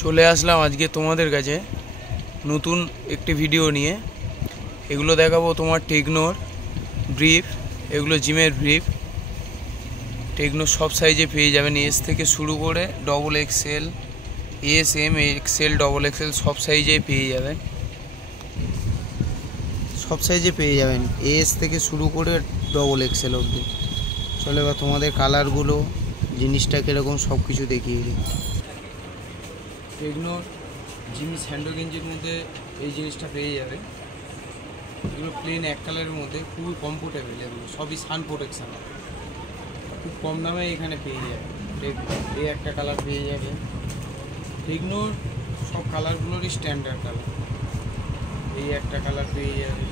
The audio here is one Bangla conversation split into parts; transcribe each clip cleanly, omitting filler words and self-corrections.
চলে আসলাম আজকে তোমাদের কাছে নতুন একটি ভিডিও নিয়ে। এগুলো দেখাবো তোমার টেকনোর ব্রিফ, এগুলো জিমের ব্রিফ। টেকনো সব সাইজে পেয়ে যাবেন, এস থেকে শুরু করে double XL, S, M, XL, double XL সব সাইজে পেয়ে যাবেন। সব সাইজে পেয়ে যাবেন, এস থেকে শুরু করে ডবল এক্সেল অবধি। চলে বা তোমাদের কালারগুলো, জিনিসটা কীরকম সব কিছু দেখিয়ে দিই। টেকনোর জিম স্যান্ডো গেঞ্জির মধ্যে এই জিনিসটা পেয়ে যাবে। এগুলো প্লেন এক কালারের মধ্যে খুবই কমফোর্টেবল, এগুলো সবই সান প্রোটেকশান, খুব কম দামে এখানে পেয়ে যাবে। এই একটা কালার পেয়ে যাবে। টেকনোর সব কালারগুলোরই স্ট্যান্ডার্ড কালার। এই একটা কালার পেয়ে যাবে।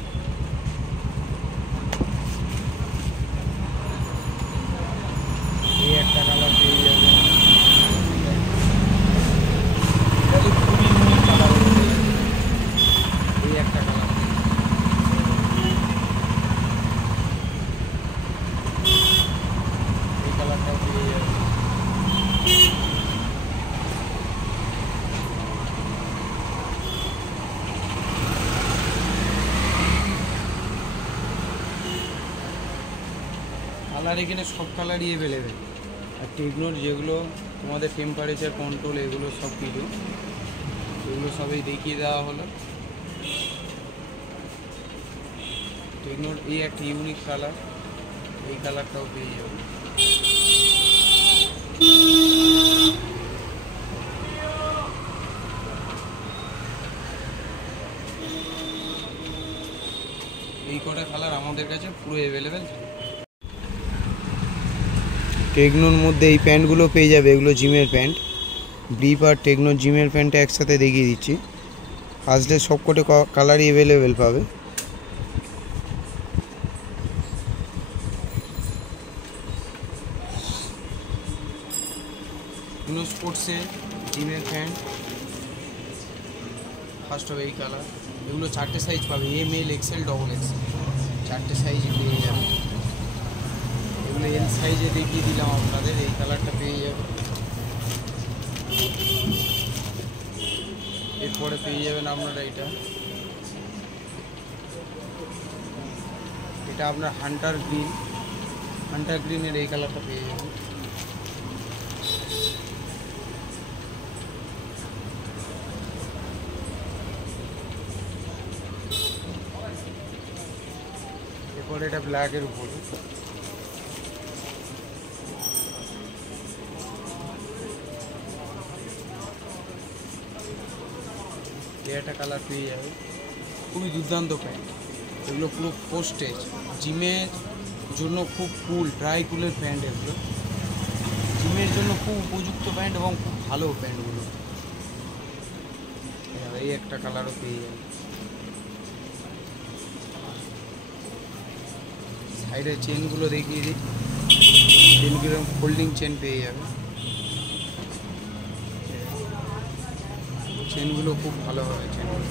এই একটা কালার পেয়ে যাবে। খুবই ইউনিক কালার। এই একটা কালার, এই কালারটাও পেয়ে যাবে। কালার এখানে সব কালারই অ্যাভেলেবেল। আর টেকনোর যেগুলো তোমাদের টেম্পারেচার কন্ট্রোল, এগুলো সব কিছু, এগুলো সবই দেখিয়ে দেওয়া হলো। টেকনোর এই একটা ইউনিক কালার, এই কালারটাও পেয়ে যাবে। এই কটা কালার আমাদের কাছে পুরো অ্যাভেলেবেল। টেকনোর মধ্যে এই প্যান্টগুলো পেয়ে যাবে, এগুলো জিমের প্যান্ট। ব্রিফ আর টেকনোর জিমের প্যান্টটা একসাথে দেখিয়ে দিচ্ছি। আসলে সব কটা কালারই অ্যাভেলেবেল পাবে। টেকনো স্পোর্টসের জিমের প্যান্ট ফার্স্ট হবে এই কালার। এগুলো চারটে সাইজ পাবে, এম, এল, এক্সেল, ডবল এক্সেল, চারটে সাইজে পেয়ে যাবে। এগুলো এল সাইজে দেখিয়ে দিলাম আপনাদের। এই কালারটা পেয়ে যাবে। এরপরে পেয়ে যাবেন আপনারা এটা আপনার হান্টার গ্রিনের এই কালারটা পেয়ে যাবেন। এরপরে এটা ব্ল্যাকের উপরে। একটা কালার পেয়ে যাবে। খুবই দুর্দান্ত প্যান্ট, এগুলো পুরো পোস্টেজ, জিমের জন্য খুব কুল, ড্রাই কুলের প্যান্ট। এগুলো জিমের জন্য খুব উপযুক্ত প্যান্ট এবং খুব ভালো প্যান্টগুলো। এই একটা কালারও পেয়ে যাবে। সাইডের চেনগুলো দেখিয়ে দিই। চেনগুলো ফোল্ডিং চেন পেয়ে যাবে। চেনগুলো খুব ভালো হবে চেনগুলো।